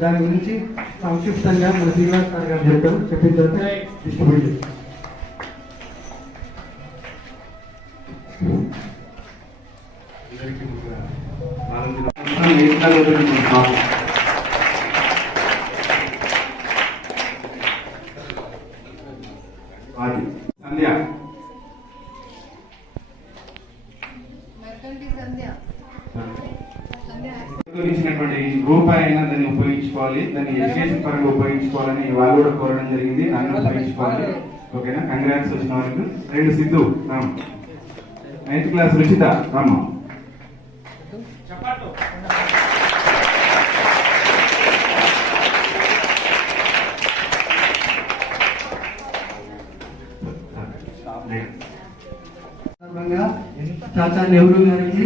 దాని గురించి సంక్షిప్తంగా మన శ్రీనివాస్ సార్ గారు చెప్తారు. చెప్పిన తర్వాత డిస్ట్రిబ్యూట్ చేస్తాం. సంధ్య ఇచ్చినటువంటి రూపాయి అయినా దాన్ని ఉపయోగించుకోవాలి, దాన్ని ఎడ్యుకేషన్ పరంగా ఉపయోగించుకోవాలని వాళ్ళు కూడా కోరడం జరిగింది. దాన్ని ఉపయోగించుకోవాలి. ఓకేనా? కంగ్రాట్స్ వచ్చిన వాళ్ళకి. 2 సిద్ధు 9th క్లాస్ రుచిత రామ. చాచా నెహ్రూ గారికి